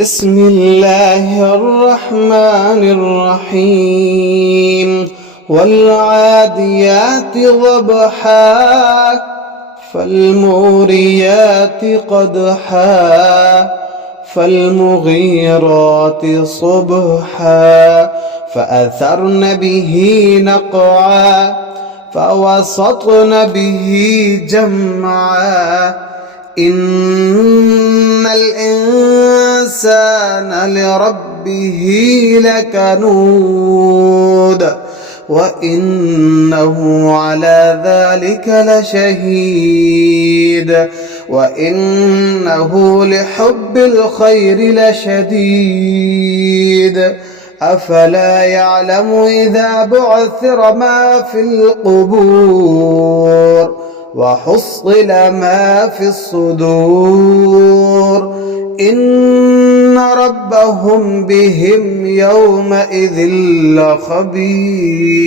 بسم الله الرحمن الرحيم والعاديات ضبحا فالموريات قدحا فالمغيرات صبحا فأثرن به نقعا فوسطن به جمعا إن الإنسان لربه لكنود وإنه على ذلك لشهيد وإنه لحب الخير لشديد أفلا يعلم إذا بعثر ما في القبور وحصل ما في الصدور إن ربهم بهم يومئذ لخبير.